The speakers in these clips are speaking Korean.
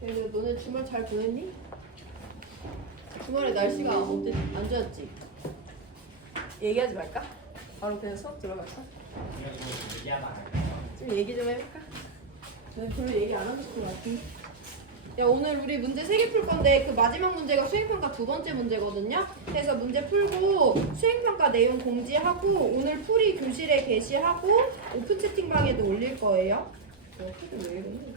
그래도 너네 주말 잘 보냈니? 주말에 날씨가 어때? 안 좋았지? 얘기하지 말까? 바로 그냥 수업 들어갈까? 좀 얘기 좀 해볼까? 난 별로 얘기 안 하고 싶은 것 같은데. 야, 오늘 우리 문제 3개 풀 건데 그 마지막 문제가 수행평가 2번째 문제거든요. 그래서 문제 풀고 수행평가 내용 공지하고 오늘 풀이 교실에 게시하고 오픈 채팅방에도 올릴 거예요. 왜 이러니?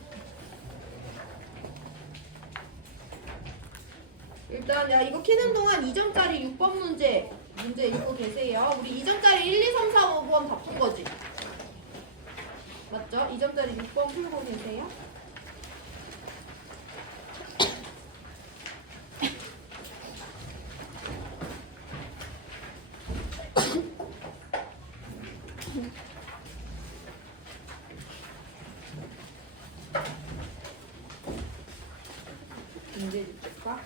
일단 야 이거 키는 동안 2점짜리 6번 문제 읽고 계세요. 우리 2점짜리 1, 2, 3, 4, 5번 다 푼 거지? 맞죠? 2점짜리 6번 풀고 계세요. 문제 줄까?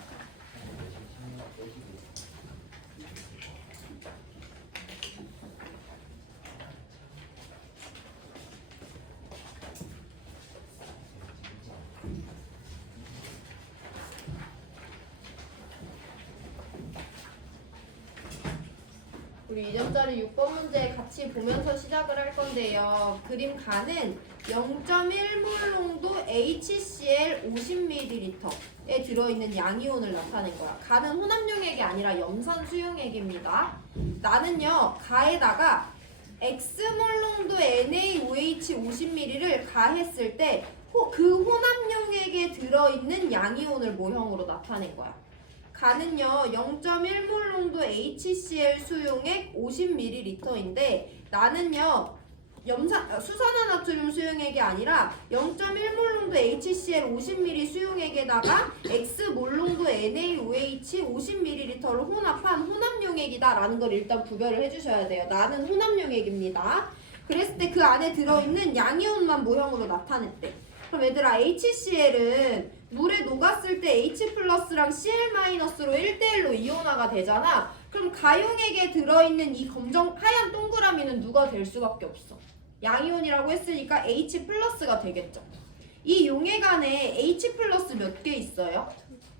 우리 2점짜리 6번 문제 같이 보면서 시작을 할 건데요. 그림 가는 0.1몰 농도 HCl 50ml에 들어있는 양이온을 나타낸 거야. 가는 혼합용액이 아니라 염산 수용액입니다. 나는요, 가에다가 X몰 농도 NaOH 50ml를 가했을 때 그 혼합용액에 들어있는 양이온을 모형으로 나타낸 거야. 가는요 0.1몰 농도 HCl 수용액 50ml인데 나는요 수산화나트륨 수용액이 아니라 0.1몰 농도 HCl 50ml 수용액에다가 X몰 농도 NaOH 50ml를 혼합한 혼합용액이다 라는 걸 일단 구별을 해주셔야 돼요. 나는 혼합용액입니다. 그랬을 때 그 안에 들어있는 양이온만 모형으로 나타냈대. 그럼 얘들아 HCl은 물에 녹았을 때 H 플러스랑 Cl 마이너스로 1대1로 이온화가 되잖아. 그럼 가용액에 들어있는 이 하얀 동그라미는 누가 될 수밖에 없어? 양이온이라고 했으니까 H 플러스가 되겠죠. 이 용액 안에 H 플러스 몇 개 있어요?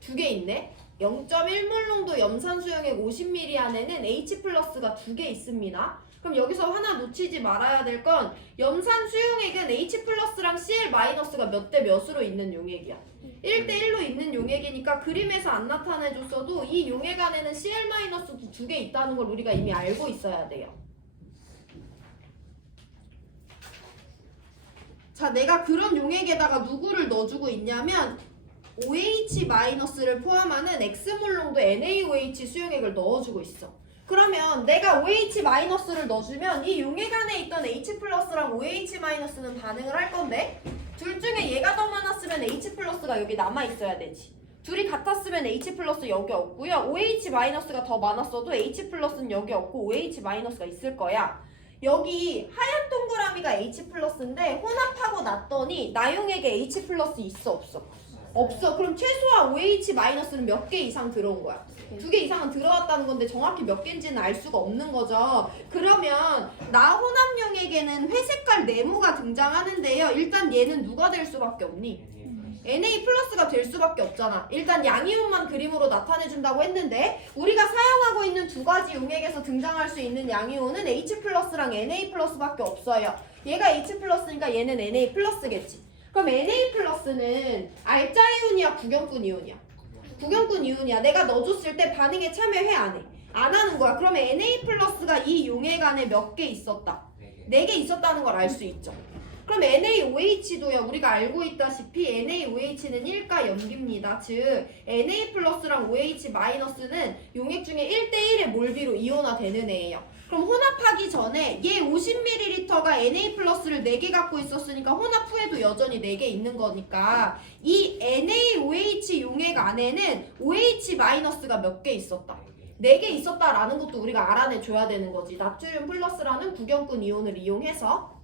2개 있네. 0.1몰 농도 염산 수용액 50ml 안에는 H 플러스가 2개 있습니다. 그럼 여기서 하나 놓치지 말아야 될 건 염산 수용액은 H 플러스랑 Cl 마이너스가 몇 대 몇으로 있는 용액이야. 1대1로 있는 용액이니까 그림에서 안 나타내줬어도 이 용액 안에는 Cl 마이너스도 2개 있다는 걸 우리가 이미 알고 있어야 돼요. 자, 내가 그런 용액에다가 누구를 넣어주고 있냐면 OH 마이너스를 포함하는 X몰 농도 NaOH 수용액을 넣어주고 있어. 그러면 내가 OH 마이너스를 넣어주면 이 용액 안에 있던 H 플러스랑 OH 마이너스는 반응을 할 건데 둘 중에 얘가 더 많았으면 H 플러스가 여기 남아있어야 되지. 둘이 같았으면 H 플러스 여기 없고요. OH 마이너스가 더 많았어도 H 플러스는 여기 없고 OH 마이너스가 있을 거야. 여기 하얀 동그라미가 H 플러스인데 혼합하고 났더니 나용액에 H 플러스 있어 없어? 없어. 그럼 최소한 OH 마이너스는 몇 개 이상 들어온 거야? 2개 이상은 들어왔다는 건데 정확히 몇 개인지는 알 수가 없는 거죠. 그러면 나 혼합용액에는 회색깔 네모가 등장하는데요. 일단 얘는 누가 될 수밖에 없니? Na 플러스가 될 수밖에 없잖아. 일단 양이온만 그림으로 나타내준다고 했는데 우리가 사용하고 있는 2가지 용액에서 등장할 수 있는 양이온은 H 플러스랑 Na 플러스밖에 없어요. 얘가 H 플러스니까 얘는 Na 플러스겠지. 그럼 Na 플러스는 알짜 이온이야 구경꾼 이온이야? 구경꾼 이온이야. 내가 넣어줬을 때 반응에 참여해 안 해? 안 하는 거야. 그러면 Na 플러스가 이 용액 안에 몇 개 있었다? 4개 있었다는 걸 알 수 있죠. 그럼 NaOH도요. 우리가 알고 있다시피 NaOH는 1가 염기입니다. 즉 Na 플러스랑 OH 마이너스는 용액 중에 1대1의 몰비로 이온화되는 애예요. 그럼 혼합하기 전에 얘 50ml가 Na 플러스를 4개 갖고 있었으니까 혼합 후에도 여전히 4개 있는 거니까 이 NaOH 용액 안에는 OH 마이너스가 몇 개 있었다? 4개 있었다라는 것도 우리가 알아내줘야 되는 거지. 나트륨 플러스라는 구경꾼 이온을 이용해서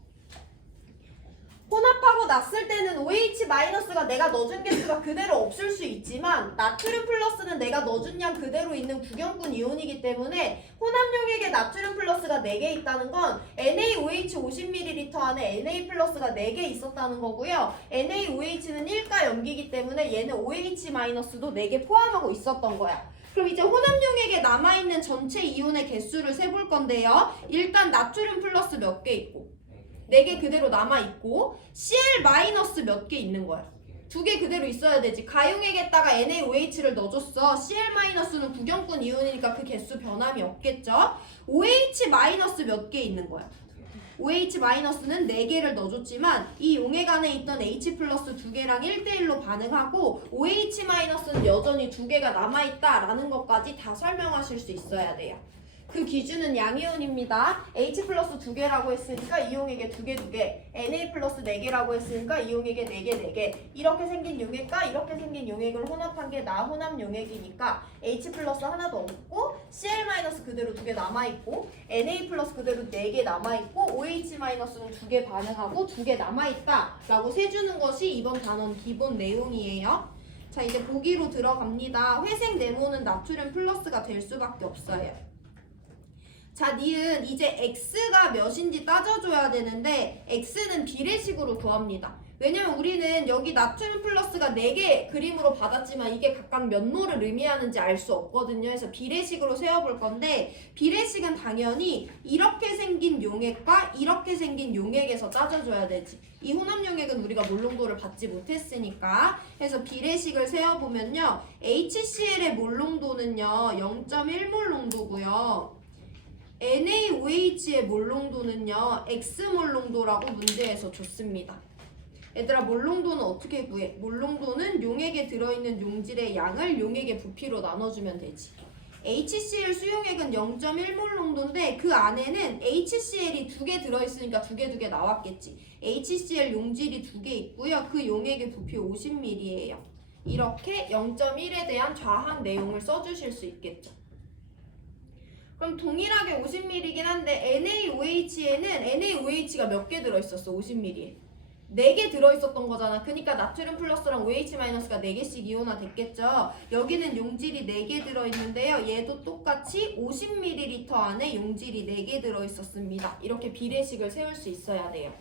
혼합하고 났을 때는 OH-가 내가 넣어준 개수가 그대로 없을 수 있지만 나트륨 플러스는 내가 넣어준 양 그대로 있는 구경꾼 이온이기 때문에 혼합용액에 나트륨 플러스가 4개 있다는 건 NaOH 50ml 안에 Na 플러스가 4개 있었다는 거고요. NaOH는 1가 염기이기 때문에 얘는 OH-도 4개 포함하고 있었던 거야. 그럼 이제 혼합용액에 남아있는 전체 이온의 개수를 세볼 건데요. 일단 나트륨 플러스 몇 개 있고 4개 그대로 남아있고 Cl 마이너스 몇 개 있는 거야. 2개 그대로 있어야 되지. 가용액에다가 NaOH를 넣어줬어. Cl 마이너스는 구경꾼 이온이니까 그 개수 변함이 없겠죠. OH 마이너스 몇 개 있는 거야. OH 마이너스는 4개를 넣어줬지만 이 용액 안에 있던 H 플러스 2개랑 1대1로 반응하고 OH 마이너스는 여전히 2개가 남아있다라는 것까지 다 설명하실 수 있어야 돼요. 그 기준은 양이온입니다. H 플러스 2개라고 했으니까 이용액에 2개, Na 플러스 4개라고 했으니까 이용액에 4개. 이렇게 생긴 용액과 이렇게 생긴 용액을 혼합한 게 나혼합 용액이니까 H 플러스 하나도 없고 Cl 마이너스 그대로 2개 남아있고 Na 플러스 그대로 4개 남아있고 OH 마이너스는 2개 반응하고 2개 남아있다 라고 세주는 것이 이번 단원 기본 내용이에요. 자, 이제 보기로 들어갑니다. 회색 네모는 나트륨 플러스가 될 수밖에 없어요. 자, 니은 이제 x가 몇인지 따져줘야 되는데 x는 비례식으로 구합니다. 왜냐면 우리는 여기 나트륨 플러스가 4개 그림으로 받았지만 이게 각각 몇 노를 의미하는지 알 수 없거든요. 그래서 비례식으로 세워볼 건데 비례식은 당연히 이렇게 생긴 용액과 이렇게 생긴 용액에서 따져줘야 되지. 이 혼합용액은 우리가 몰농도를 받지 못했으니까. 그래서 비례식을 세워보면요. HCl의 몰농도는요 0.1몰 농도고요. NaOH의 몰농도는요 X몰 농도라고 문제에서 줬습니다. 얘들아, 몰농도는 어떻게 구해? 몰농도는 용액에 들어있는 용질의 양을 용액의 부피로 나눠주면 되지. HCl 수용액은 0.1몰 농도인데 그 안에는 HCl이 2개 들어있으니까 2개 나왔겠지. HCl 용질이 2개 있고요. 그 용액의 부피 50ml예요. 이렇게 0.1에 대한 좌항 내용을 써주실 수 있겠죠. 그럼 동일하게 50ml이긴 한데 NaOH에는 NaOH가 몇 개 들어있었어? 50ml에 4개 들어있었던 거잖아. 그러니까 나트륨 플러스랑 OH 마이너스가 4개씩 이온화 됐겠죠. 여기는 용질이 4개 들어있는데요. 얘도 똑같이 50ml 안에 용질이 4개 들어있었습니다. 이렇게 비례식을 세울 수 있어야 돼요.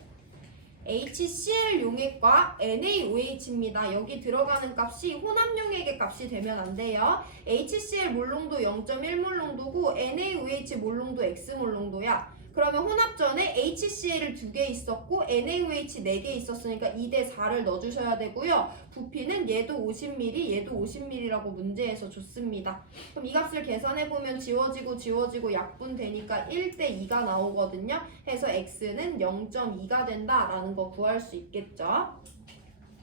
HCl 용액과 NaOH입니다. 여기 들어가는 값이 혼합용액의 값이 되면 안 돼요. HCl 몰농도 0.1몰 농도고 NaOH 몰농도 X몰 농도야. 그러면 혼합 전에 HCl을 2개 있었고 NaOH 4개 있었으니까 2대 4를 넣어주셔야 되고요. 부피는 얘도 50ml, 얘도 50ml라고 문제에서 줬습니다. 그럼 이 값을 계산해보면 지워지고 약분 되니까 1대 2가 나오거든요. 해서 X는 0.2가 된다라는 거 구할 수 있겠죠.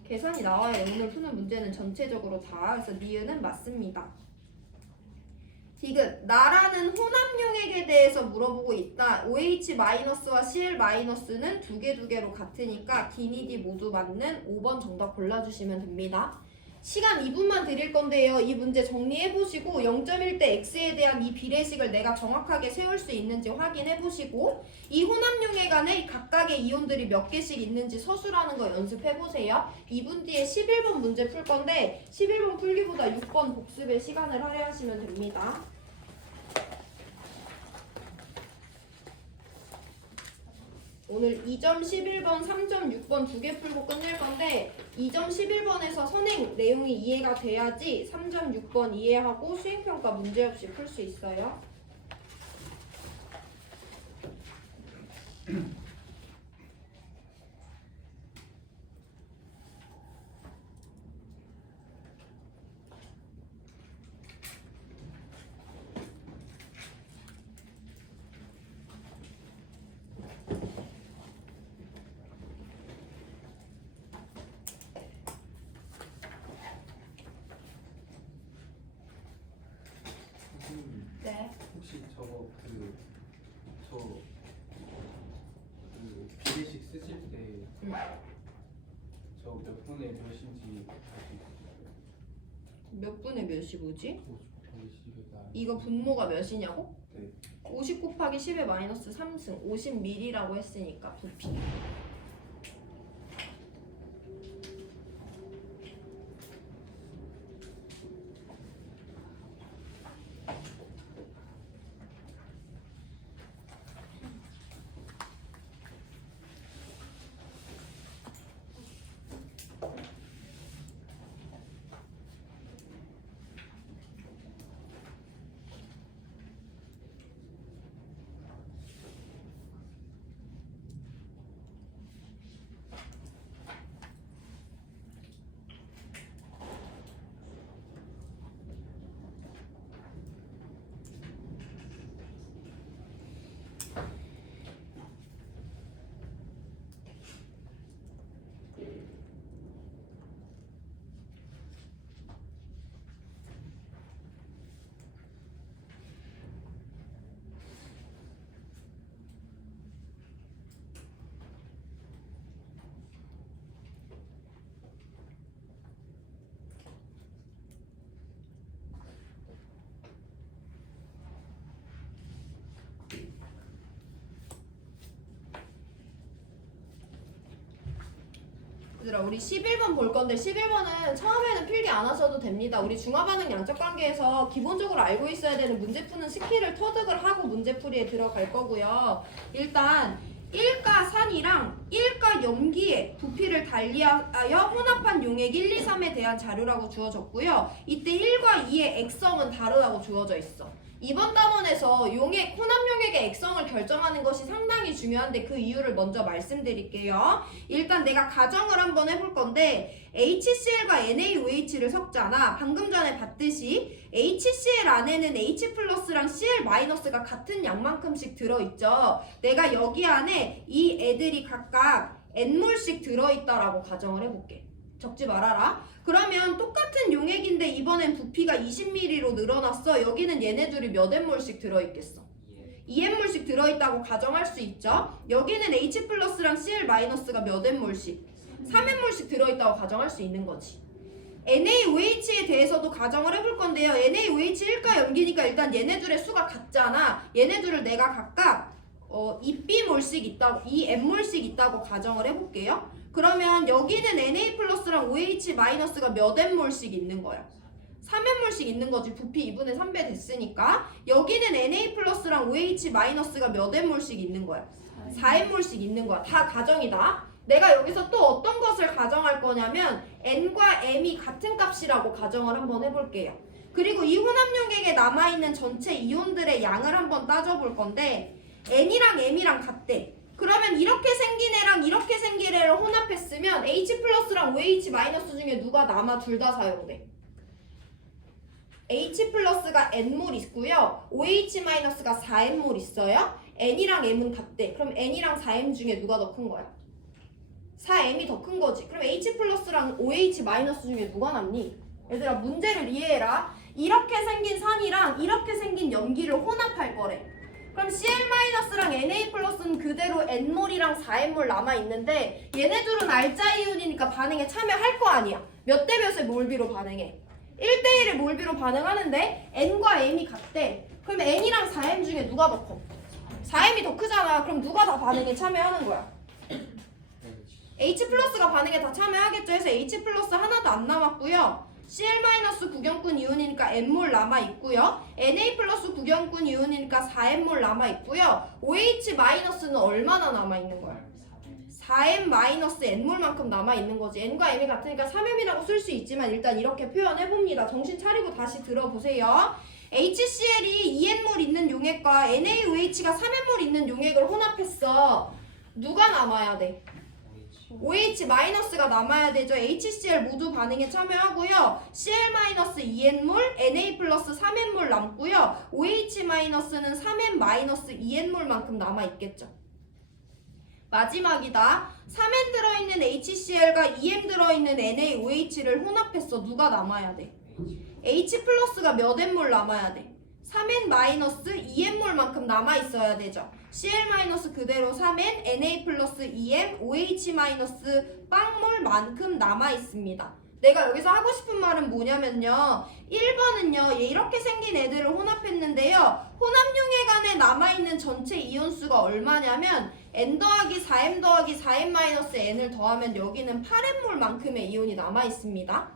계산이 나와요. 오늘 푸는 문제는 전체적으로 다. 그래서 니은은 맞습니다. 디귿, 나라는 혼합용액에 대해서 물어보고 있다. OH-와 Cl-는 2개로 같으니까 기니디 모두 맞는 5번 정답 골라주시면 됩니다. 시간 2분만 드릴 건데요. 이 문제 정리해보시고 0.1대 x에 대한 이 비례식을 내가 정확하게 세울 수 있는지 확인해보시고 이 혼합용액 안에 각각의 이온들이 몇 개씩 있는지 서술하는 거 연습해보세요. 2분 뒤에 11번 문제 풀 건데 11번 풀기보다 6번 복습에 시간을 할애하시면 됩니다. 오늘 2점 11번, 3점 6번 2개 풀고 끝낼 건데 2점 11번에서 선행 내용이 이해가 돼야지 3점 6번 이해하고 수행평가 문제없이 풀 수 있어요. 네. 혹시 비례식 쓰실 때 저 몇 분에 몇인지 알수 있어요? 몇 분의 몇이 뭐지? 비례식에다 이거 분모가 몇이냐고? 네. 50 곱하기 10의 마이너스 3승 50ml라고 했으니까 부피. 얘들아 우리 11번 볼 건데 11번은 처음에는 필기 안 하셔도 됩니다. 우리 중화반응 양적관계에서 기본적으로 알고 있어야 되는 문제 푸는 스킬을 터득을 하고 문제풀이에 들어갈 거고요. 일단 1가 산이랑 1가 염기의 부피를 달리하여 혼합한 용액 1, 2, 3에 대한 자료라고 주어졌고요. 이때 1과 2의 액성은 다르다고 주어져 있어. 이번 단원에서 용액, 혼합 용액의 액성을 결정하는 것이 상당히 중요한데 그 이유를 먼저 말씀드릴게요. 일단 내가 가정을 한번 해볼 건데 HCl과 NaOH를 섞잖아. 방금 전에 봤듯이 HCl 안에는 H 플러스랑 Cl 마이너스가 같은 양만큼씩 들어있죠. 내가 여기 안에 이 애들이 각각 N몰씩 들어있다라고 가정을 해볼게. 적지 말아라. 그러면 똑같은 용액인데 이번엔 부피가 20ml로 늘어났어. 여기는 얘네들이 몇 N몰씩 들어있겠어? 2N몰씩 들어있다고 가정할 수 있죠. 여기는 H 플러스랑 Cl 마이너스가 몇 N몰씩? 3N몰씩 들어있다고 가정할 수 있는 거지. NaOH에 대해서도 가정을 해볼 건데요. NaOH 1가 염기니까 일단 얘네들의 수가 같잖아. 얘네들을 내가 각각 2B몰씩 있다고, 2N몰씩 있다고 가정을 해볼게요. 그러면 여기는 Na 플러스랑 OH 마이너스가 몇 N몰씩 있는 거야? 3N몰씩 있는 거지. 부피 2분의 3배 됐으니까. 여기는 Na 플러스랑 OH 마이너스가 몇 N몰씩 있는 거야? 4N몰씩 있는 거야. 다 가정이다. 내가 여기서 또 어떤 것을 가정할 거냐면 N과 M이 같은 값이라고 가정을 한번 해볼게요. 그리고 이 혼합용액에 남아있는 전체 이온들의 양을 한번 따져볼 건데 N이랑 M이랑 같대. 그러면 이렇게 생긴 애랑 이렇게 생긴 애를 혼합했으면 H 플러스랑 OH 마이너스 중에 누가 남아 둘 다 사용돼? H 플러스가 N몰 있고요. OH 마이너스가 4N몰 있어요. N이랑 M은 같대. 그럼 N이랑 4M 중에 누가 더 큰 거야? 4M이 더 큰 거지. 그럼 H 플러스랑 OH 마이너스 중에 누가 남니? 얘들아 문제를 이해해라. 이렇게 생긴 산이랑 이렇게 생긴 염기를 혼합할 거래. 그럼 Cl-랑 Na+는 그대로 N몰이랑 4N몰 남아있는데 얘네들은 알짜 이온이니까 반응에 참여할 거 아니야. 몇 대 몇의 몰비로 반응해? 1대1의 몰비로 반응하는데 N과 M이 같대. 그럼 N이랑 4M 중에 누가 더 커? 4M이 더 크잖아. 그럼 누가 다 반응에 참여하는 거야? H+가 반응에 다 참여하겠죠. 해서 H+ 하나도 안 남았고요. Cl- 구경꾼 이온이니까 N몰 남아있고요. Na+ 구경꾼 이온이니까 4N몰 남아있고요. OH-는 얼마나 남아있는 거야? 4M-N몰만큼 남아있는 거지. N과 M이 같으니까 3M이라고 쓸 수 있지만 일단 이렇게 표현해봅니다. 정신 차리고 다시 들어보세요. HCl이 2N몰 있는 용액과 NaOH가 3N몰 있는 용액을 혼합했어. 누가 남아야 돼? OH-가 남아야 되죠. HCl 모두 반응에 참여하고요. Cl-2N몰, Na 플러스 3N몰 남고요. OH-는 3N-2N몰만큼 남아있겠죠. 마지막이다. 3N 들어있는 HCl과 2M 들어있는 NaOH를 혼합했어. 누가 남아야 돼? H 플러스가 몇 N몰 남아야 돼? 3N-2N몰만큼 남아있어야 되죠. Cl- 그대로 3N, Na 플러스 2M, OH- 빵몰만큼 남아있습니다. 내가 여기서 하고 싶은 말은 뭐냐면요. 1번은요. 얘 이렇게 생긴 애들을 혼합했는데요. 혼합용액 안에 남아있는 전체 이온수가 얼마냐면 N 더하기 4M 더하기 4M-N을 더하면 여기는 8N몰만큼의 이온이 남아있습니다.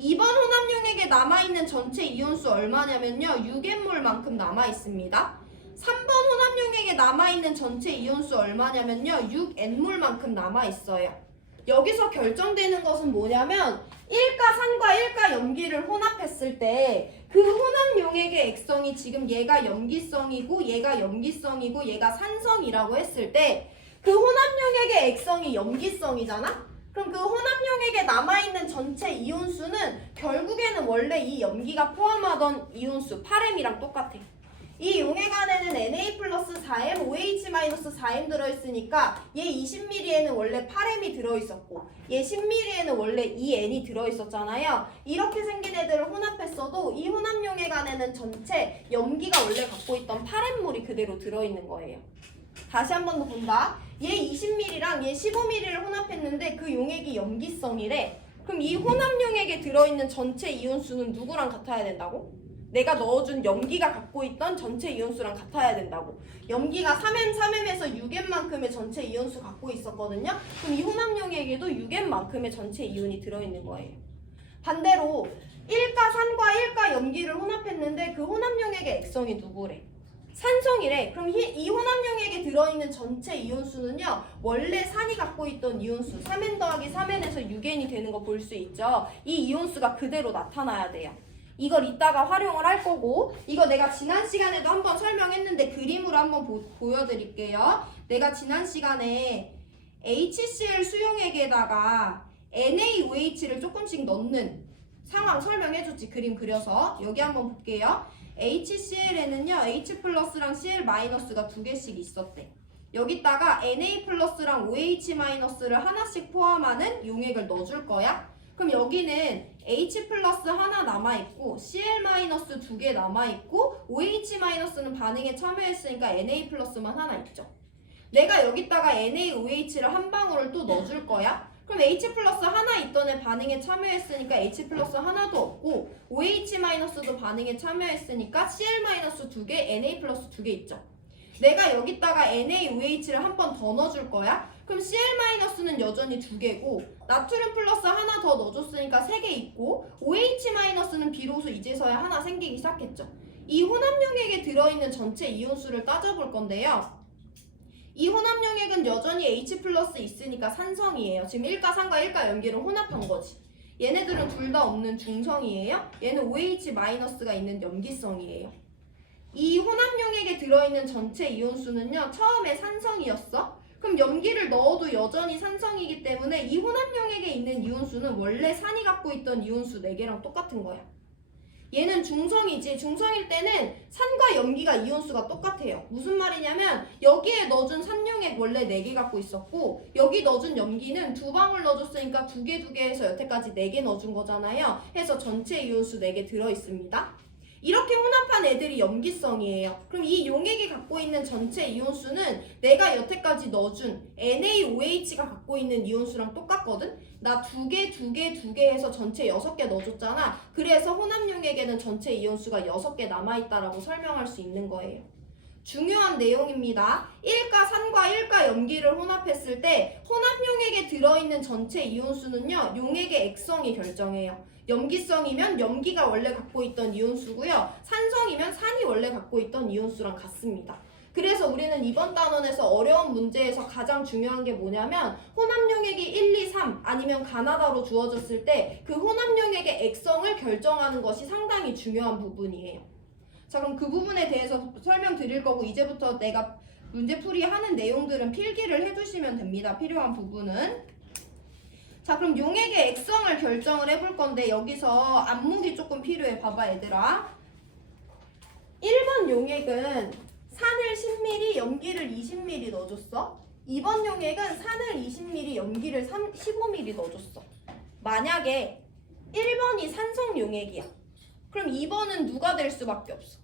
2번 혼합용액에 남아있는 전체 이온수 얼마냐면요. 6N몰만큼 남아있습니다. 3번 혼합용액에 남아있는 전체 이온수 얼마냐면요. 6N몰만큼 남아있어요. 여기서 결정되는 것은 뭐냐면 1가 산과 1가 염기를 혼합했을 때 그 혼합용액의 액성이 지금 얘가 염기성이고 얘가 염기성이고 얘가 산성이라고 했을 때 그 혼합용액의 액성이 염기성이잖아? 그럼 그 혼합용액에 남아있는 전체 이온수는 결국에는 원래 이 염기가 포함하던 이온수 8M이랑 똑같아. 이 용액 안에는 Na 플러스 4M, OH-4M 들어있으니까 얘 20ml에는 원래 8M이 들어있었고 얘 10ml에는 원래 2N이 들어있었잖아요. 이렇게 생긴 애들을 혼합했어도 이 혼합용액 안에는 전체 염기가 원래 갖고 있던 8N몰이 그대로 들어있는 거예요. 다시 한 번 더 본다. 얘 20ml랑 얘 15ml를 혼합했는데 그 용액이 염기성이래. 그럼 이 혼합용액에 들어있는 전체 이온수는 누구랑 같아야 된다고? 내가 넣어준 염기가 갖고 있던 전체 이온수랑 같아야 된다고. 염기가 3M3M에서 6M만큼의 전체 이온수 갖고 있었거든요. 그럼 이 혼합용액에도 6M만큼의 전체 이온이 들어있는 거예요. 반대로 1가 산과 1가 염기를 혼합했는데 그 혼합용액의 액성이 누구래? 산성이래. 그럼 이 혼합용액에 들어있는 전체 이온수는요, 원래 산이 갖고 있던 이온수 3N 더하기 3N에서 6N이 되는 거 볼 수 있죠. 이 이온수가 그대로 나타나야 돼요. 이걸 이따가 활용을 할 거고, 이거 내가 지난 시간에도 한번 설명했는데 그림으로 한번 보여드릴게요. 내가 지난 시간에 HCl 수용액에다가 NaOH를 조금씩 넣는 상황 설명해줬지. 그림 그려서. 여기 한번 볼게요. HCl에는요, H 플러스랑 Cl 마이너스가 2개씩 있었대. 여기다가 Na 플러스랑 OH 마이너스를 하나씩 포함하는 용액을 넣어줄 거야. 그럼 여기는 H 플러스 하나 남아있고 Cl 마이너스 2개 남아있고 OH 마이너스는 반응에 참여했으니까 Na 플러스만 하나 있죠. 내가 여기다가 NaOH를 한 방울을 또 넣어줄 거야. 그럼 H 플러스 하나 있던 애 반응에 참여했으니까 H 플러스 하나도 없고 OH 마이너스도 반응에 참여했으니까 Cl 마이너스 2개, Na 플러스 2개 있죠. 내가 여기다가 NaOH를 한 번 더 넣어줄 거야. 그럼 Cl 마이너스는 여전히 2개고 나트륨 플러스 하나 더 넣어줬으니까 3개 있고 OH 마이너스는 비로소 이제서야 하나 생기기 시작했죠. 이 혼합용액에 들어있는 전체 이온수를 따져볼 건데요. 이 혼합용액은 여전히 H 플러스 있으니까 산성이에요. 지금 1가 산과 1가 염기를 혼합한 거지. 얘네들은 둘 다 없는 중성이에요. 얘는 OH 마이너스가 있는 염기성이에요. 이 혼합용액에 들어있는 전체 이온수는요, 처음에 산성이었어. 그럼 염기를 넣어도 여전히 산성이기 때문에 이 혼합용액에 있는 이온수는 원래 산이 갖고 있던 이온수 4개랑 똑같은 거야. 얘는 중성이지. 중성일 때는 산과 염기가 이온수가 똑같아요. 무슨 말이냐면 여기에 넣어준 산용액 원래 4개 갖고 있었고 여기 넣어준 염기는 2방울 넣어줬으니까 2개 해서 여태까지 4개 넣어준 거잖아요. 해서 전체 이온수 4개 들어있습니다. 이렇게 혼합한 애들이 염기성이에요. 그럼 이 용액이 갖고 있는 전체 이온수는 내가 여태까지 넣어준 NaOH가 갖고 있는 이온수랑 똑같거든? 나 2개 해서 전체 6개 넣어줬잖아. 그래서 혼합용액에는 전체 이온수가 6개 남아있다라고 설명할 수 있는 거예요. 중요한 내용입니다. 1가 산과 1가 염기를 혼합했을 때 혼합용액에 들어있는 전체 이온수는요, 용액의 액성이 결정해요. 염기성이면 염기가 원래 갖고 있던 이온수고요. 산성이면 산이 원래 갖고 있던 이온수랑 같습니다. 그래서 우리는 이번 단원에서 어려운 문제에서 가장 중요한 게 뭐냐면 혼합용액이 1, 2, 3 아니면 가나다로 주어졌을 때 그 혼합용액의 액성을 결정하는 것이 상당히 중요한 부분이에요. 자, 그럼 그 부분에 대해서 설명드릴 거고 이제부터 내가 문제풀이 하는 내용들은 필기를 해두시면 됩니다. 필요한 부분은. 자, 그럼 용액의 액성을 결정을 해볼 건데 여기서 안목이 조금 필요해. 봐봐 얘들아. 1번 용액은 산을 10ml, 염기를 20ml 넣어줬어. 2번 용액은 산을 20ml, 염기를 15ml 넣어줬어. 만약에 1번이 산성 용액이야. 그럼 2번은 누가 될 수밖에 없어?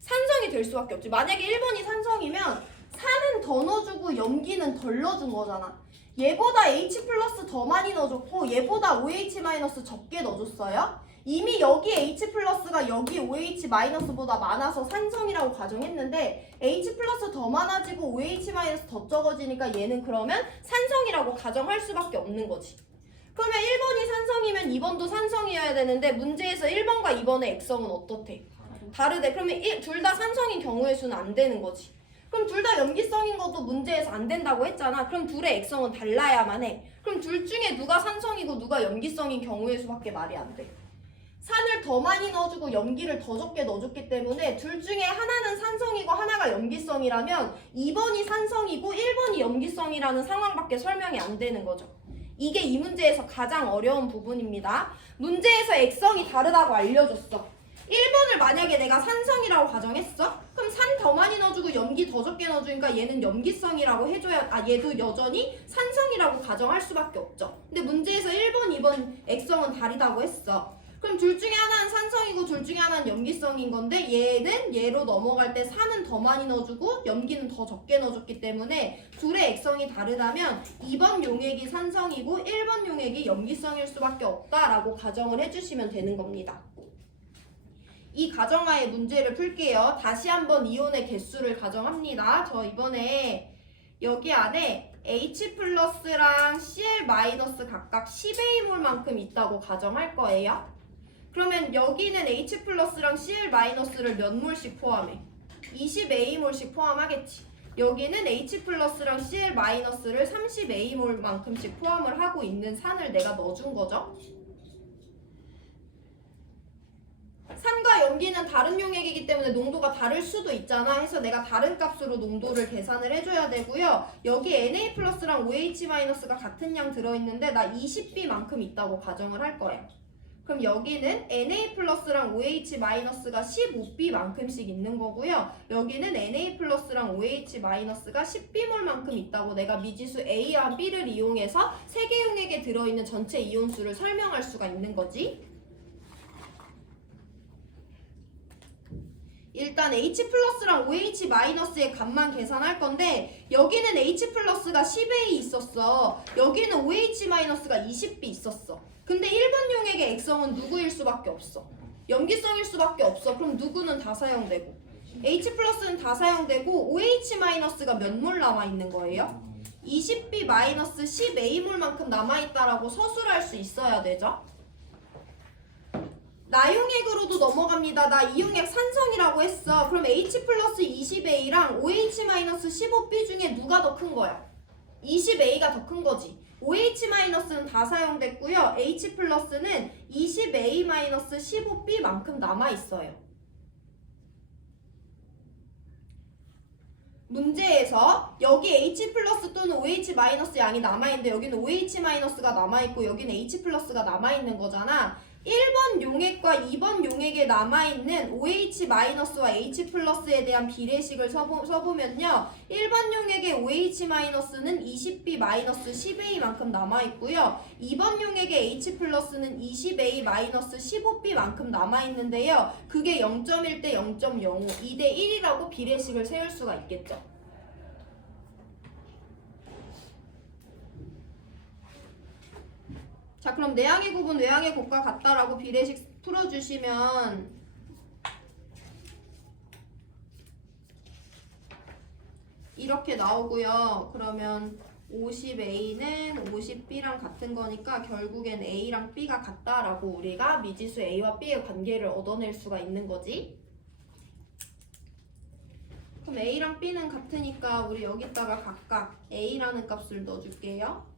산성이 될 수밖에 없지. 만약에 1번이 산성이면 산은 더 넣어주고 염기는 덜 넣어준 거잖아. 얘보다 H 플러스 더 많이 넣어줬고 얘보다 OH 마이너스 적게 넣어줬어요. 이미 여기 H 플러스가 여기 OH 마이너스보다 많아서 산성이라고 가정했는데 H 플러스 더 많아지고 OH 마이너스 더 적어지니까 얘는 그러면 산성이라고 가정할 수밖에 없는 거지. 그러면 1번이 산성이면 2번도 산성이어야 되는데 문제에서 1번과 2번의 액성은 어떻대? 다르대. 그러면 둘 다 산성인 경우의 수는 안 되는 거지. 그럼 둘 다 염기성인 것도 문제에서 안 된다고 했잖아. 그럼 둘의 액성은 달라야만 해. 그럼 둘 중에 누가 산성이고 누가 염기성인 경우의 수밖에 말이 안 돼. 산을 더 많이 넣어주고 염기를 더 적게 넣어줬기 때문에 둘 중에 하나는 산성이고 하나가 염기성이라면 2번이 산성이고 1번이 염기성이라는 상황밖에 설명이 안 되는 거죠. 이게 이 문제에서 가장 어려운 부분입니다. 문제에서 액성이 다르다고 알려줬어. 1번을 만약에 내가 산성이라고 가정했어? 그럼 산 더 많이 넣어주고 염기 더 적게 넣어주니까 얘는 염기성이라고 해줘야, 얘도 여전히 산성이라고 가정할 수밖에 없죠. 근데 문제에서 1번, 2번 액성은 다르다고 했어. 그럼 둘 중에 하나는 산성이고 둘 중에 하나는 염기성인 건데 얘는 얘로 넘어갈 때 산은 더 많이 넣어주고 염기는 더 적게 넣어줬기 때문에 둘의 액성이 다르다면 2번 용액이 산성이고 1번 용액이 염기성일 수밖에 없다라고 가정을 해주시면 되는 겁니다. 이 가정하에 문제를 풀게요. 다시 한번 이온의 개수를 가정합니다. 저 이번에 여기 안에 H 플러스랑 Cl 마이너스 각각 10A몰만큼 있다고 가정할 거예요. 그러면 여기는 H 플러스랑 Cl 마이너스를 몇 몰씩 포함해? 20A몰씩 포함하겠지. 여기는 H 플러스랑 Cl 마이너스를 30A몰만큼씩 포함을 하고 있는 산을 내가 넣어준 거죠. 산과 염기는 다른 용액이기 때문에 농도가 다를 수도 있잖아. 해서 내가 다른 값으로 농도를 계산을 해줘야 되고요. 여기 Na 플러스랑 OH 마이너스가 같은 양 들어있는데 나 20B만큼 있다고 가정을 할 거예요. 그럼 여기는 Na 플러스랑 OH 마이너스가 15B만큼씩 있는 거고요. 여기는 Na 플러스랑 OH 마이너스가 10B몰만큼 있다고 내가 미지수 A와 B를 이용해서 세 개 용액에 들어있는 전체 이온수를 설명할 수가 있는 거지. 일단 H 플러스랑 OH 마이너스의 값만 계산할 건데 여기는 H 플러스가 10A 있었어. 여기는 OH 마이너스가 20B 있었어. 근데 1번 용액의 액성은 누구일 수밖에 없어? 염기성일 수밖에 없어. 그럼 누구는 다 사용되고 H 플러스는 다 사용되고 OH 마이너스가 몇 몰 남아있는 거예요? 20B 마이너스 10A몰만큼 남아있다라고 서술할 수 있어야 되죠? 나용액으로도 넘어갑니다. 나 이용액 산성이라고 했어. 그럼 H 플러스 20A랑 OH 마이너스 15B 중에 누가 더 큰 거야? 20A가 더 큰 거지. OH 마이너스는 다 사용됐고요. H 플러스는 20A 마이너스 15B만큼 남아있어요. 문제에서 여기 H 플러스 또는 OH 마이너스 양이 남아있는데 여기는 OH 마이너스가 남아있고 여기는 H 플러스가 남아있는 거잖아. 1번 용액과 2번 용액에 남아있는 OH-와 H+에 대한 비례식을 써보면요. 1번 용액의 OH-는 20B-10A만큼 남아있고요. 2번 용액의 H+는 20A-15B만큼 남아있는데요. 그게 0.1 대 0.05, 2 대 1이라고 비례식을 세울 수가 있겠죠. 자, 그럼 내항의 곱은 외항의 곱과 같다라고 비례식 풀어주시면 이렇게 나오고요. 그러면 50A는 50B랑 같은 거니까 결국엔 A랑 B가 같다라고 우리가 미지수 A와 B의 관계를 얻어낼 수가 있는 거지. 그럼 A랑 B는 같으니까 우리 여기다가 각각 A라는 값을 넣어줄게요.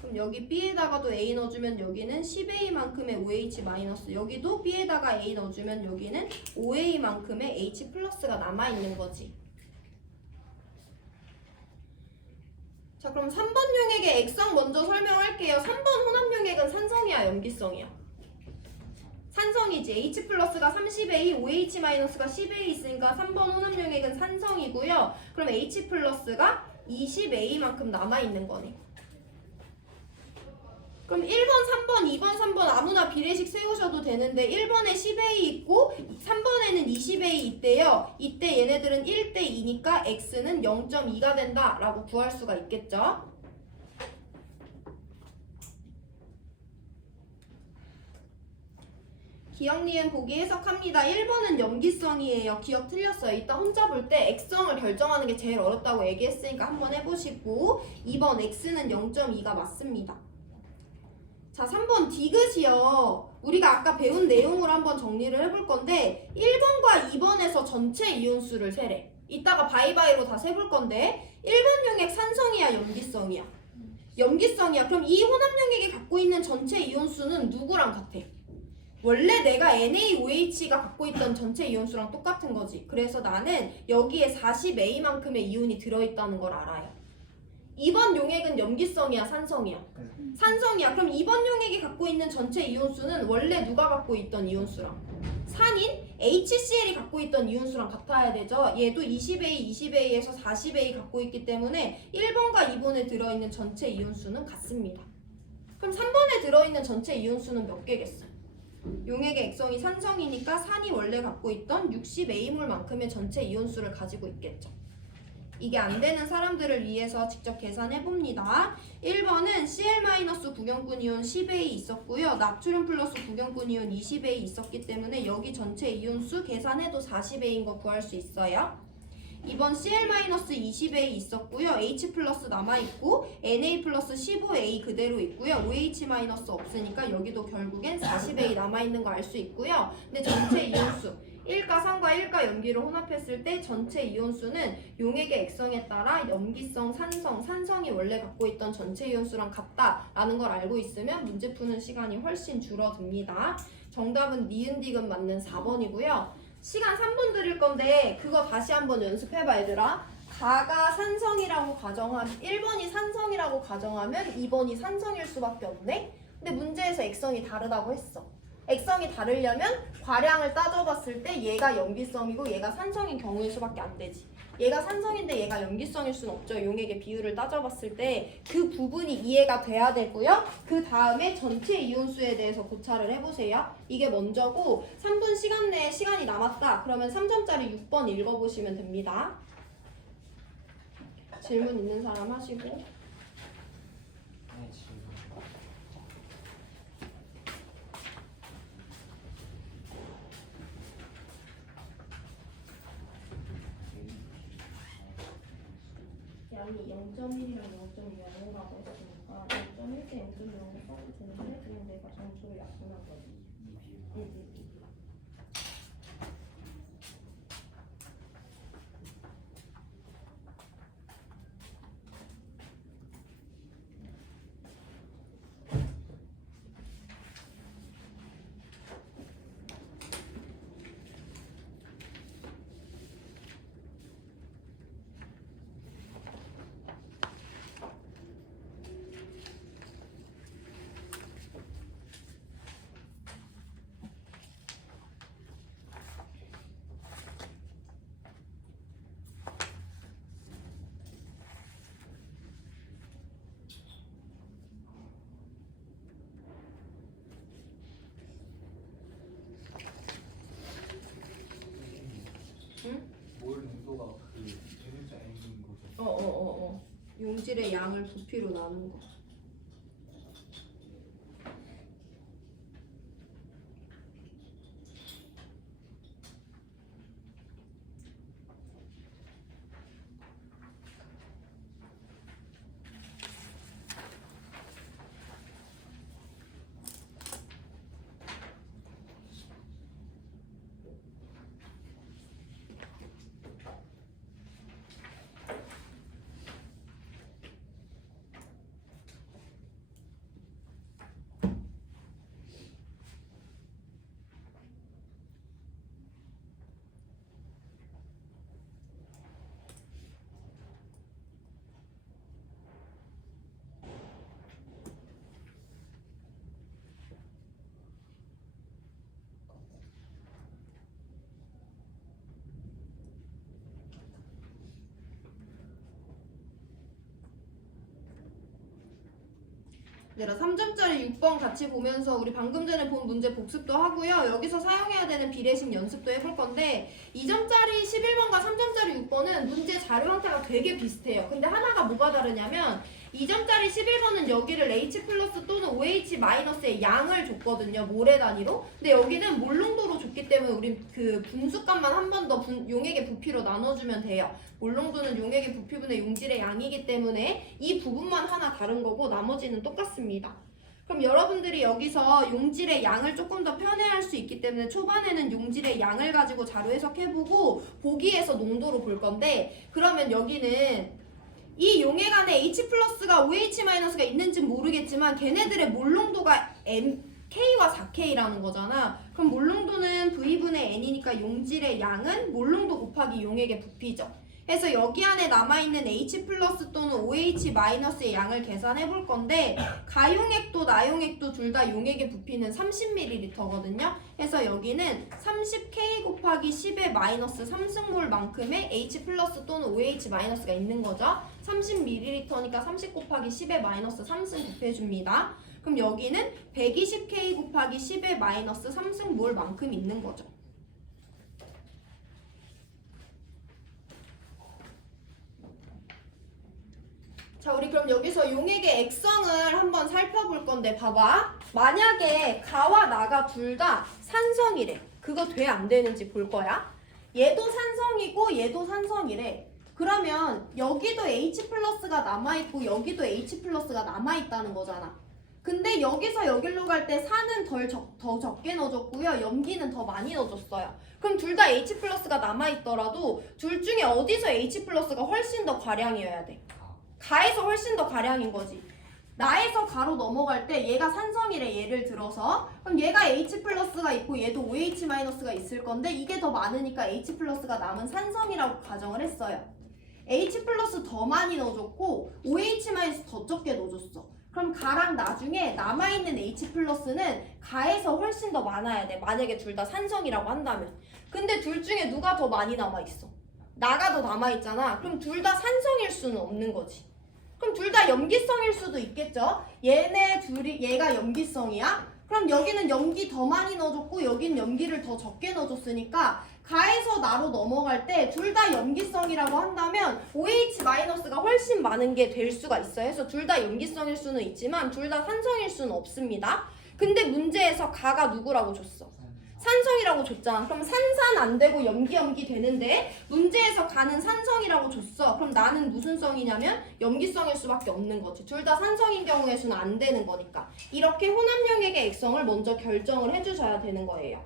그럼 여기 B에다가도 A 넣어주면 여기는 10A만큼의 OH 마이너스, 여기도 B에다가 A 넣어주면 여기는 5A만큼의 H 플러스가 남아있는 거지. 자, 그럼 3번 용액의 액성 먼저 설명할게요. 3번 혼합용액은 산성이야, 염기성이야? 산성이지. H 플러스가 30A, OH 마이너스가 10A 있으니까 3번 혼합용액은 산성이고요. 그럼 H 플러스가 20A만큼 남아있는 거네. 그럼 1번, 3번, 2번, 3번 아무나 비례식 세우셔도 되는데 1번에 10A 있고 3번에는 20A 있대요. 이때 얘네들은 1대 2니까 X는 0.2가 된다라고 구할 수가 있겠죠. 기억, 니은, 보기 해석합니다. 1번은 염기성이에요. 기억 틀렸어요. 이따 혼자 볼 때 X성을 결정하는 게 제일 어렵다고 얘기했으니까 한번 해보시고 2번 X는 0.2가 맞습니다. 자, 3번 디귿이요. 우리가 아까 배운 내용으로 한번 정리를 해볼 건데 1번과 2번에서 전체 이온수를 세래. 이따가 바이바이로 다 세볼 건데 1번 용액 산성이야, 염기성이야? 염기성이야. 그럼 이 혼합용액이 갖고 있는 전체 이온수는 누구랑 같아? 원래 내가 NaOH가 갖고 있던 전체 이온수랑 똑같은 거지. 그래서 나는 여기에 40A만큼의 이온이 들어있다는 걸 알아요. 2번 용액은 염기성이야, 산성이야? 산성이야. 그럼 2번 용액이 갖고 있는 전체 이온수는 원래 누가 갖고 있던 이온수랑? 산인 HCl이 갖고 있던 이온수랑 같아야 되죠. 얘도 20A, 20A에서 40A 갖고 있기 때문에 1번과 2번에 들어있는 전체 이온수는 같습니다. 그럼 3번에 들어있는 전체 이온수는 몇 개겠어? 용액의 액성이 산성이니까 산이 원래 갖고 있던 60A몰만큼의 전체 이온수를 가지고 있겠죠. 이게 안 되는 사람들을 위해서 직접 계산해 봅니다. 1번은 Cl-구경꾼 이온 10A 있었고요. 나트륨 플러스 구경꾼 이온 20A 있었기 때문에 여기 전체 이온수 계산해도 40A인 거 구할 수 있어요. 2번 Cl-20A 있었고요. H 플러스 남아있고 Na 플러스 15A 그대로 있고요. OH 마이너스 없으니까 여기도 결국엔 40A 남아있는 거 알 수 있고요. 근데 전체 이온수 1가 3과 1가 염기를 혼합했을 때 전체 이온수는 용액의 액성에 따라 염기성, 산성, 산성이 원래 갖고 있던 전체 이온수랑 같다라는 걸 알고 있으면 문제 푸는 시간이 훨씬 줄어듭니다. 정답은 니은 디귿 맞는 4번이고요. 시간 3분 드릴 건데 그거 다시 한번 연습해봐 얘들아. 가가 산성이라고 가정하면 1번이 산성이라고 가정하면 2번이 산성일 수밖에 없네. 근데 문제에서 액성이 다르다고 했어. 액성이 다르려면 과량을 따져봤을 때 얘가 염기성이고 얘가 산성인 경우일 수밖에 안 되지. 얘가 산성인데 얘가 염기성일 수는 없죠. 용액의 비율을 따져봤을 때 그 부분이 이해가 돼야 되고요. 그 다음에 전체 이온수에 대해서 고찰을 해보세요. 이게 먼저고 3분 시간 내에 시간이 남았다. 그러면 3점짜리 6번 읽어보시면 됩니다. 질문 있는 사람 하시고. 네, 지금. 양이 0.1이랑 0.0라고 했으니까 0.1대 0.0을 써도 되는데 그냥 내가 점수를 약분한 거지. 응. 올 농도가 그 대문자 N인 거죠? 용질의 양을 부피로 나눈 거. 얘들아 3점짜리 6번 같이 보면서 우리 방금 전에 본 문제 복습도 하고요. 여기서 사용해야 되는 비례식 연습도 해볼 건데 2점짜리 11번과 3점짜리 6번은 문제 자료 형태가 되게 비슷해요. 근데 하나가 뭐가 다르냐면 2점짜리 11번은 여기를 H 플러스 또는 OH 마이너스의 양을 줬거든요. 모래 단위로. 근데 여기는 몰농도로 줬기 때문에 우리 그 분수값만 한 번 더 용액의 부피로 나눠주면 돼요. 몰농도는 용액의 부피분의 용질의 양이기 때문에 이 부분만 하나 다른 거고 나머지는 똑같습니다. 그럼 여러분들이 여기서 용질의 양을 조금 더 편애할 수 있기 때문에 초반에는 용질의 양을 가지고 자료 해석해보고 보기에서 농도로 볼 건데 그러면 여기는 이 용액 안에 H 플러스가 OH 마이너스가 있는지는 모르겠지만 걔네들의 몰농도가 K와 4K라는 거잖아. 그럼 몰농도는 V분의 N이니까 용질의 양은 몰농도 곱하기 용액의 부피죠. 그래서 여기 안에 남아있는 H 플러스 또는 OH 마이너스의 양을 계산해 볼 건데 가용액도 나용액도 둘 다 용액의 부피는 30ml거든요. 그래서 여기는 30K 곱하기 10의 마이너스 3승몰만큼의 H 플러스 또는 OH 마이너스가 있는 거죠. 30ml니까 30 곱하기 10의 마이너스 3승 곱해줍니다. 그럼 여기는 120K 곱하기 10의 마이너스 3승몰만큼 있는 거죠. 자, 우리 그럼 여기서 용액의 액성을 한번 살펴볼 건데 봐봐. 만약에 가와 나가 둘 다 산성이래. 그거 돼 안 되는지 볼 거야. 얘도 산성이고 얘도 산성이래. 그러면 여기도 H 플러스가 남아있고 여기도 H 플러스가 남아있다는 거잖아. 근데 여기서 여기로 갈 때 산은 더 적게 넣어줬고요. 염기는 더 많이 넣어줬어요. 그럼 둘 다 H 플러스가 남아있더라도 둘 중에 어디서 H 플러스가 훨씬 더 과량이어야 돼? 가에서 훨씬 더 가량인 거지. 나에서 가로 넘어갈 때 얘가 산성이래 예를 들어서. 그럼 얘가 H 플러스가 있고 얘도 OH 마이너스가 있을 건데 이게 더 많으니까 H 플러스가 남은 산성이라고 가정을 했어요. H 플러스 더 많이 넣어줬고 OH 마이너스 더 적게 넣어줬어. 그럼 가랑 나중에 남아있는 H 플러스는 가에서 훨씬 더 많아야 돼. 만약에 둘 다 산성이라고 한다면. 근데 둘 중에 누가 더 많이 남아있어? 나가 더 남아있잖아. 그럼 둘 다 산성일 수는 없는 거지. 그럼 둘 다 염기성일 수도 있겠죠? 얘가 염기성이야? 그럼 여기는 염기 더 많이 넣어줬고 여기는 염기를 더 적게 넣어줬으니까 가에서 나로 넘어갈 때 둘 다 염기성이라고 한다면 OH-가 훨씬 많은 게 될 수가 있어요. 그래서 둘 다 염기성일 수는 있지만 둘 다 산성일 수는 없습니다. 근데 문제에서 가가 누구라고 줬어? 산성이라고 줬잖아. 그럼 산산 안 되고 염기 되는데 문제에서 가는 산성이라고 줬어. 그럼 나는 무슨 성이냐면 염기성일 수밖에 없는 거지. 둘 다 산성인 경우의 수는 안 되는 거니까. 이렇게 혼합용액의 액성을 먼저 결정을 해주셔야 되는 거예요.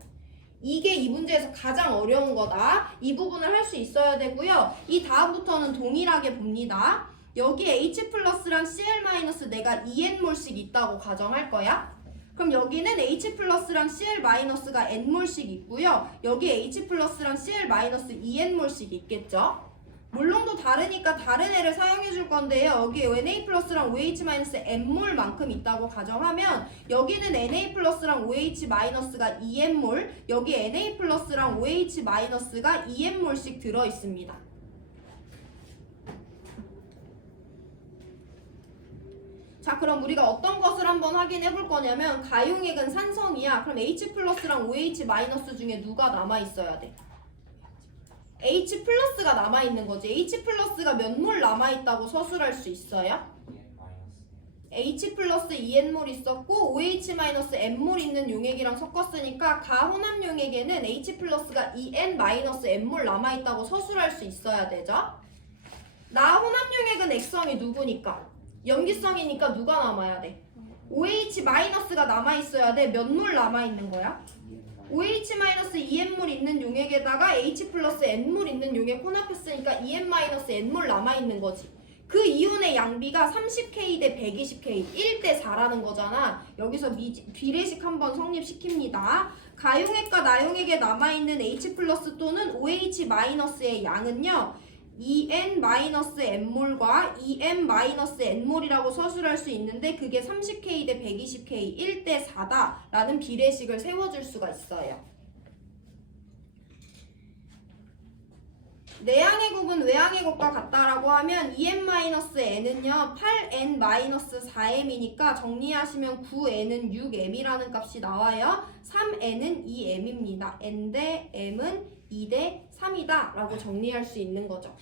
이게 이 문제에서 가장 어려운 거다. 이 부분을 할 수 있어야 되고요. 이 다음부터는 동일하게 봅니다. 여기 H 플러스랑 Cl 마이너스 내가 2N몰씩 있다고 가정할 거야. 그럼 여기는 H 플러스랑 Cl 마이너스가 N몰씩 있고요. 여기 H 플러스랑 Cl 마이너스 2N몰씩 있겠죠. 물론도 다르니까 다른 애를 사용해 줄 건데요. 여기 Na 플러스랑 OH 마이너스 N몰만큼 있다고 가정하면 여기는 Na 플러스랑 OH 마이너스가 2N몰, 여기 Na 플러스랑 OH 마이너스가 2N몰씩 들어 있습니다. 자, 그럼 우리가 어떤 것을 한번 확인해 볼 거냐면 가용액은 산성이야. 그럼 H 플러스랑 OH 마이너스 중에 누가 남아있어야 돼? H 플러스가 남아있는 거지. H 플러스가 몇 몰 남아있다고 서술할 수 있어요? H 플러스 2N몰 있었고 OH 마이너스 N몰 있는 용액이랑 섞었으니까 가혼합 용액에는 H 플러스가 2N 마이너스 N몰 남아있다고 서술할 수 있어야 되죠? 나 혼합 용액은 액성이 누구니까? 염기성이니까 누가 남아야 돼? OH 마이너스가 남아있어야 돼. 몇 몰 남아있는 거야? OH 마이너스 2N몰 있는 용액에다가 H 플러스 N몰 있는 용액 혼합했으니까 2N 마이너스 N몰 남아있는 거지. 그 이온의 양비가 30K 대 120K 1대 4라는 거잖아. 여기서 비례식 한번 성립시킵니다. 가용액과 나용액에 남아있는 H 플러스 또는 OH 마이너스의 양은요 2N-N몰과 2M-N몰이라고 서술할 수 있는데 그게 30K 대 120K 1대 4다라는 비례식을 세워줄 수가 있어요. 내양의 곱은 외양의 곱과 같다라고 하면 2M-N은요 8N-4M이니까 정리하시면 9N은 6M이라는 값이 나와요. 3N은 2M입니다. N 대 M은 2 대 3이다 라고 정리할 수 있는 거죠.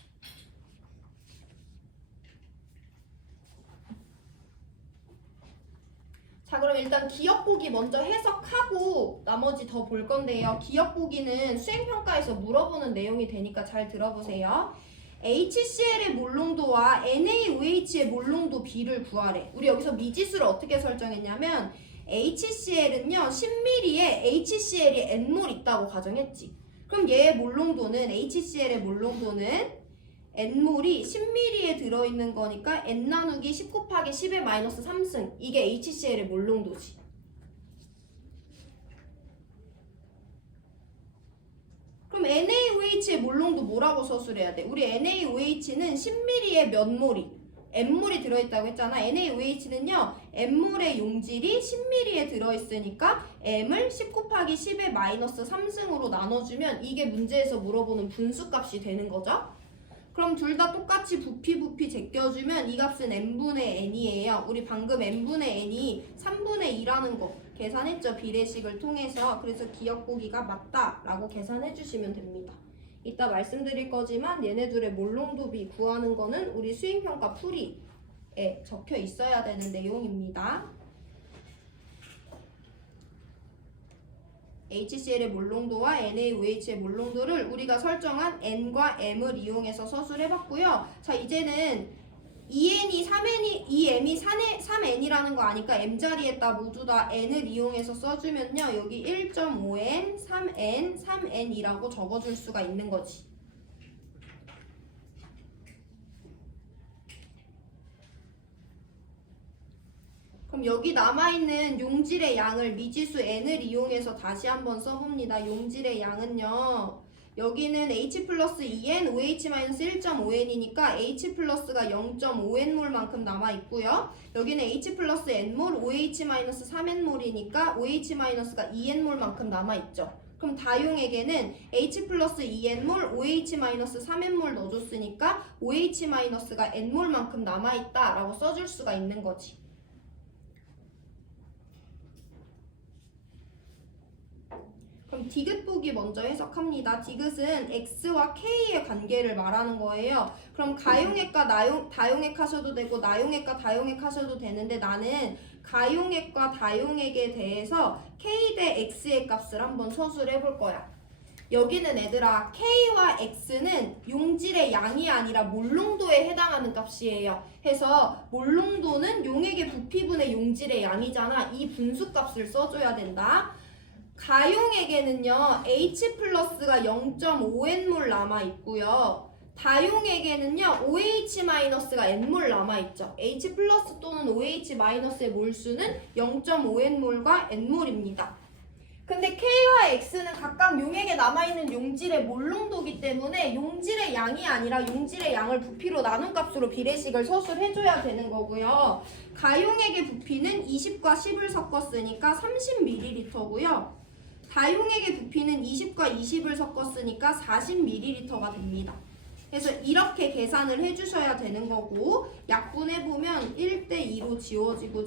자, 그럼 일단 기억보기 먼저 해석하고 나머지 더 볼 건데요. 기억보기는 수행평가에서 물어보는 내용이 되니까 잘 들어보세요. HCl의 몰농도와 NaOH의 몰농도 비를 구하래. 우리 여기서 미지수를 어떻게 설정했냐면 HCl은요 10ml에 HCl이 N몰 있다고 가정했지. 그럼 얘의 몰농도는 HCl의 몰농도는 N몰이 10ml에 들어있는 거니까 N 나누기 10 곱하기 10의 마이너스 3승. 이게 HCl의 몰농도지. 그럼 NaOH의 몰농도 뭐라고 서술해야 돼? 우리 NaOH는 10ml에 몇 몰이? N몰이 들어있다고 했잖아. NaOH는요 N몰의 용질이 10ml에 들어있으니까 M을 10 곱하기 10의 마이너스 3승으로 나눠주면 이게 문제에서 물어보는 분수값이 되는 거죠. 그럼 둘 다 똑같이 부피 제껴주면 이 값은 n분의 n이에요. 우리 방금 n분의 n이 3분의 2라는 거 계산했죠. 비례식을 통해서. 그래서 기억보기가 맞다라고 계산해 주시면 됩니다. 이따 말씀드릴 거지만 얘네들의 몰농도비 구하는 거는 우리 수행평가 풀이 적혀 있어야 되는 내용입니다. HCl의 몰농도와 NaOH의 몰농도를 우리가 설정한 N과 M을 이용해서 서술을 해봤고요. 자, 이제는 2N이 3N이 2M이 3N이라는 거 아니까 M자리에다 모두 다 N을 이용해서 써주면요. 여기 1.5N, 3N, 3N이라고 적어줄 수가 있는 거지. 그럼 여기 남아있는 용질의 양을 미지수 n을 이용해서 다시 한번 써봅니다. 용질의 양은요. 여기는 H 플러스 2N, OH 마이너스 1.5N이니까 H 플러스가 0.5N몰만큼 남아있고요. 여기는 H 플러스 N몰, OH 마이너스 3N몰이니까 OH 마이너스가 2N몰만큼 남아있죠. 그럼 다용에게는 H 플러스 2N몰, OH 마이너스 3N몰 넣어줬으니까 OH 마이너스가 N몰만큼 남아있다라고 써줄 수가 있는 거지. 그럼 디귿 보기 먼저 해석합니다. 디귿은 x와 k의 관계를 말하는 거예요. 그럼 가용액과 다용액 하셔도 되고 나용액과 다용액 하셔도 되는데 나는 가용액과 다용액에 대해서 k 대 x의 값을 한번 서술해 볼 거야. 여기는 얘들아 k와 x는 용질의 양이 아니라 몰농도에 해당하는 값이에요. 해서 몰농도는 용액의 부피분의 용질의 양이잖아. 이 분수값을 써줘야 된다. 가용액에는요 H 플러스가 0.5N몰 남아있고요. 다용액에는요 OH 마이너스가 N몰 남아있죠. H 플러스 또는 OH 마이너스의 몰수는 0.5N몰과 N몰입니다. 근데 K와 X는 각각 용액에 남아있는 용질의 몰농도기 때문에 용질의 양이 아니라 용질의 양을 부피로 나눈 값으로 비례식을 서술해줘야 되는 거고요. 가용액의 부피는 20과 10을 섞었으니까 30ml고요. 다용액의 부피는 20과 20을 섞었으니까 40ml가 됩니다. 그래서 이렇게 계산을 해주셔야 되는 거고 약분해보면 1대2로 지워지고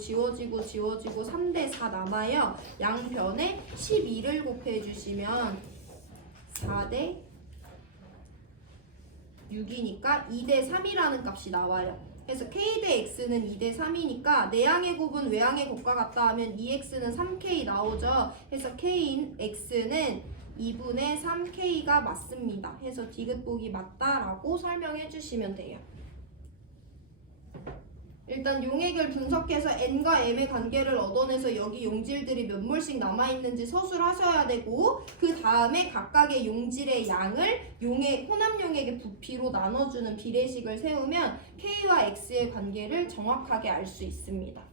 3대4 남아요. 양변에 12를 곱해주시면 4대 6이니까 2대3이라는 값이 나와요. 그래서 k 대 x는 2대 3이니까 내양의 곱은 외양의 곱과 같다 하면 2x는 3k 나오죠. 그래서 k인 x는 2분의 3k가 맞습니다. 해서 디귿 보기 맞다라고 설명해 주시면 돼요. 일단 용액을 분석해서 N과 M의 관계를 얻어내서 여기 용질들이 몇 몰씩 남아있는지 서술하셔야 되고 그 다음에 각각의 용질의 양을 혼합 용액의 부피로 나눠주는 비례식을 세우면 K와 X의 관계를 정확하게 알 수 있습니다.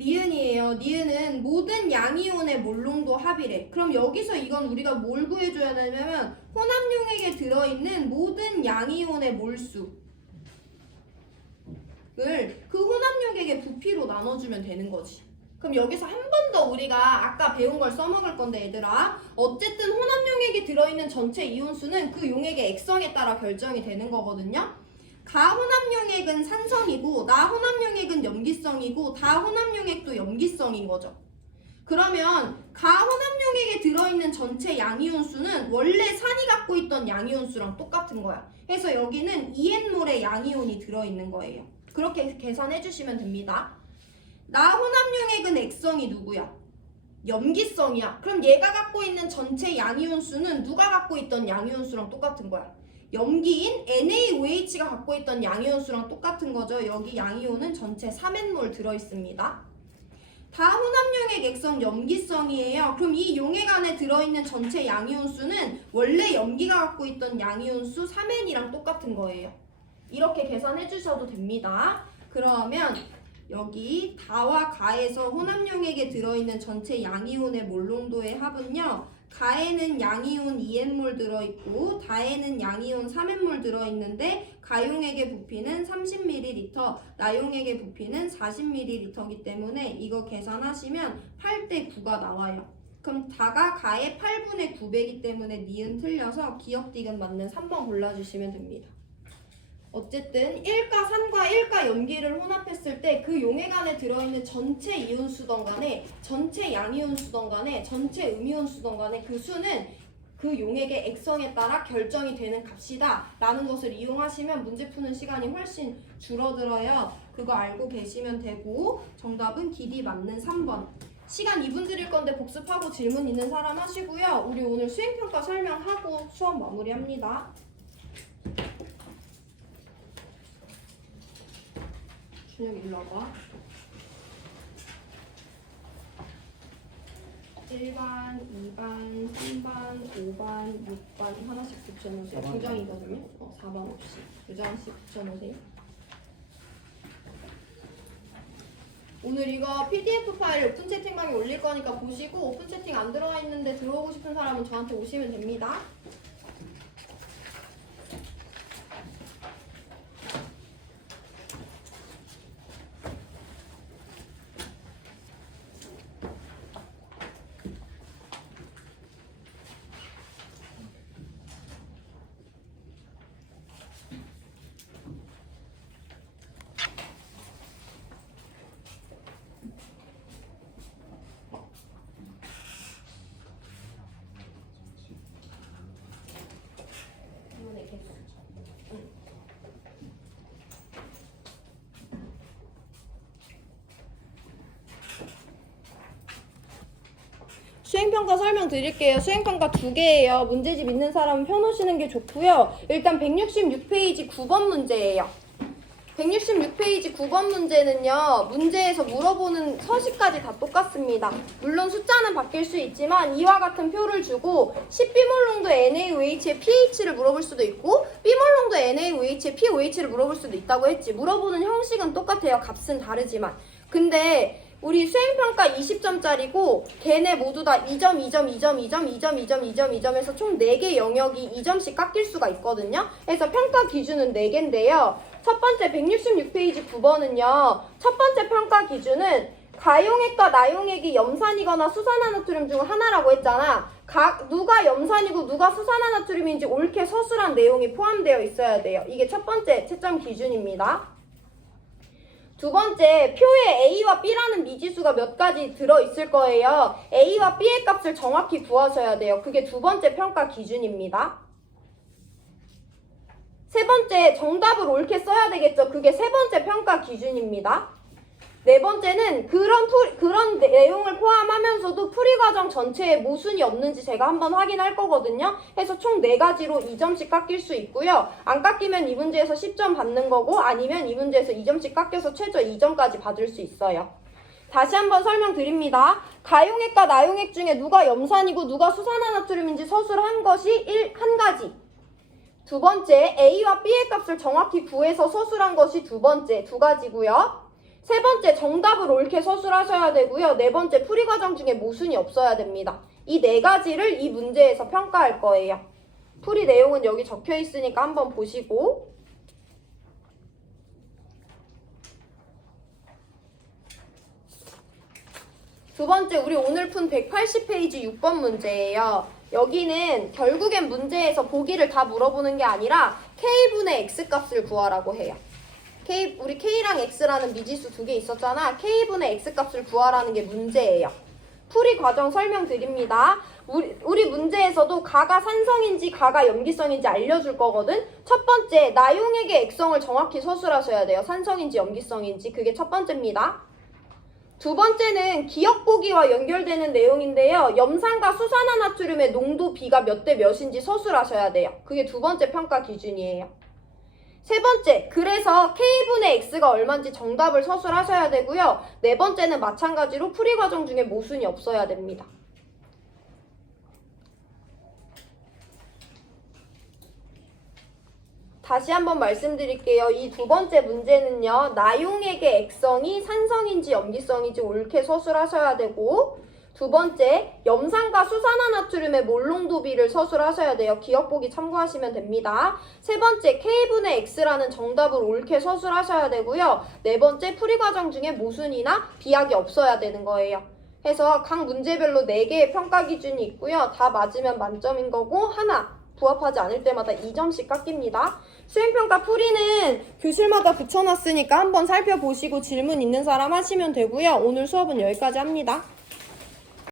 니은이에요. 니은은 모든 양이온의 몰농도 합이래. 그럼 여기서 이건 우리가 뭘 구해줘야 되냐면 혼합용액에 들어있는 모든 양이온의 몰수를 그 혼합용액의 부피로 나눠주면 되는 거지. 그럼 여기서 한 번 더 우리가 아까 배운 걸 써먹을 건데 얘들아 어쨌든 혼합용액에 들어있는 전체 이온수는 그 용액의 액성에 따라 결정이 되는 거거든요. 가혼합용액은 산성이고 나혼합용액은 염기성이고 다혼합용액도 염기성인 거죠. 그러면 가혼합용액에 들어있는 전체 양이온수는 원래 산이 갖고 있던 양이온수랑 똑같은 거야. 그래서 여기는 2N몰의 양이온이 들어있는 거예요. 그렇게 계산해 주시면 됩니다. 나혼합용액은 액성이 누구야? 염기성이야. 그럼 얘가 갖고 있는 전체 양이온수는 누가 갖고 있던 양이온수랑 똑같은 거야. 염기인 NaOH가 갖고 있던 양이온수랑 똑같은 거죠. 여기 양이온은 전체 3N몰 들어있습니다. 다혼합용액 액성 염기성이에요. 그럼 이 용액 안에 들어있는 전체 양이온수는 원래 염기가 갖고 있던 양이온수 3N이랑 똑같은 거예요. 이렇게 계산해 주셔도 됩니다. 그러면 여기 다와 가에서 혼합용액에 들어있는 전체 양이온의 몰농도의 합은요. 가에는 양이온 2N몰 들어있고 다에는 양이온 3N몰 들어있는데 가용액의 부피는 30ml, 나용액의 부피는 40ml이기 때문에 이거 계산하시면 8대 9가 나와요. 그럼 다가 가의 8분의 9배이기 때문에 니은 틀려서 기억 디귿 맞는 3번 골라주시면 됩니다. 어쨌든 1가 산과 1가 염기를 혼합했을 때 그 용액 안에 들어있는 전체 이온수던 간에 전체 양이온수던 간에 전체 음이온수던 간에 그 수는 그 용액의 액성에 따라 결정이 되는 값이다 라는 것을 이용하시면 문제 푸는 시간이 훨씬 줄어들어요. 그거 알고 계시면 되고 정답은 길이 맞는 3번. 시간 2분 드릴 건데 복습하고 질문 있는 사람 하시고요. 우리 오늘 수행평가 설명하고 수업 마무리합니다. 준혁 일로 와봐. 1반, 2반, 3반, 5반, 6반 하나씩 붙여놓으세요. 2장이거든요. 4반 없이 2장씩 붙여놓으세요. 오늘 이거 PDF 파일 오픈 채팅방에 올릴 거니까 보시고 오픈 채팅 안 들어와 있는데 들어오고 싶은 사람은 저한테 오시면 됩니다. 수행평가 설명드릴게요. 수행평가 2개예요. 문제집 있는 사람은 펴놓으시는 게 좋고요. 일단 166페이지 9번 문제예요. 166페이지 9번 문제는요. 문제에서 물어보는 서식까지 다 똑같습니다. 물론 숫자는 바뀔 수 있지만 이와 같은 표를 주고 10비몰롱도 NaOH의 pH를 물어볼 수도 있고 B몰롱도 NaOH의 pOH를 물어볼 수도 있다고 했지. 물어보는 형식은 똑같아요. 값은 다르지만. 근데 우리 수행평가 20점짜리고 걔네 모두 다 2점, 2점, 2점, 2점, 2점, 2점, 2점, 2점에서 총 4개 영역이 2점씩 깎일 수가 있거든요. 그래서 평가 기준은 4개인데요. 첫 번째 166페이지 9번은요. 첫 번째 평가 기준은 가용액과 나용액이 염산이거나 수산화나트륨 중 하나라고 했잖아. 누가 염산이고 누가 수산화나트륨인지 옳게 서술한 내용이 포함되어 있어야 돼요. 이게 첫 번째 채점 기준입니다. 두 번째, 표에 A와 B라는 미지수가 몇 가지 들어있을 거예요. A와 B의 값을 정확히 구하셔야 돼요. 그게 두 번째 평가 기준입니다. 세 번째, 정답을 옳게 써야 되겠죠. 그게 세 번째 평가 기준입니다. 네 번째는 그런 내용을 포함하면서도 풀이 과정 전체에 모순이 없는지 제가 한번 확인할 거거든요. 해서 총 4가지로 2점씩 깎일 수 있고요. 안 깎이면 이 문제에서 10점 받는 거고 아니면 이 문제에서 2점씩 깎여서 최저 2점까지 받을 수 있어요. 다시 한번 설명드립니다. 가용액과 나용액 중에 누가 염산이고 누가 수산화나트륨인지 서술한 것이 한 가지. 두 번째, A와 B의 값을 정확히 구해서 서술한 것이 두 번째, 2가지고요. 세 번째, 정답을 옳게 서술하셔야 되고요. 네 번째, 풀이 과정 중에 모순이 없어야 됩니다. 이 4가지를 이 문제에서 평가할 거예요. 풀이 내용은 여기 적혀 있으니까 한번 보시고. 두 번째, 우리 오늘 푼 180페이지 6번 문제예요. 여기는 결국엔 문제에서 보기를 다 물어보는 게 아니라 K분의 X값을 구하라고 해요. 우리 K랑 X라는 미지수 2개 있었잖아. K분의 X값을 구하라는 게 문제예요. 풀이 과정 설명드립니다. 우리 문제에서도 가가 산성인지 가가 염기성인지 알려줄 거거든. 첫 번째, 나용액의 액성을 정확히 서술하셔야 돼요. 산성인지 염기성인지. 그게 첫 번째입니다. 두 번째는 기억 보기와 연결되는 내용인데요. 염산과 수산화나트륨의 농도 비가 몇 대 몇인지 서술하셔야 돼요. 그게 두 번째 평가 기준이에요. 세 번째, 그래서 K분의 X가 얼마인지 정답을 서술하셔야 되고요. 네 번째는 마찬가지로 풀이 과정 중에 모순이 없어야 됩니다. 다시 한번 말씀드릴게요. 이 두 번째 문제는요. 나용액의 액성이 산성인지 염기성인지 옳게 서술하셔야 되고 두 번째, 염산과 수산화나트륨의 몰농도비를 서술하셔야 돼요. 기억 보기 참고하시면 됩니다. 세 번째, K분의 X라는 정답을 옳게 서술하셔야 되고요. 네 번째, 풀이 과정 중에 모순이나 비약이 없어야 되는 거예요. 해서 각 문제별로 4개의 평가 기준이 있고요. 다 맞으면 만점인 거고 하나 부합하지 않을 때마다 2점씩 깎입니다. 수행평가 풀이는 교실마다 붙여놨으니까 한번 살펴보시고 질문 있는 사람 하시면 되고요. 오늘 수업은 여기까지 합니다.